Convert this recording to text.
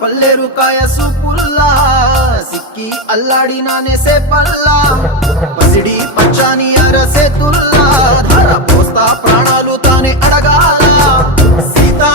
పల్లెరు కాయ సూపుల్లా సిక్కి అల్లాడినానే సేపల్లా పసిడి పచ్చాని అరసేతుల్లా ధార పోస్తా ప్రాణాలు తానే అడగాల సీతా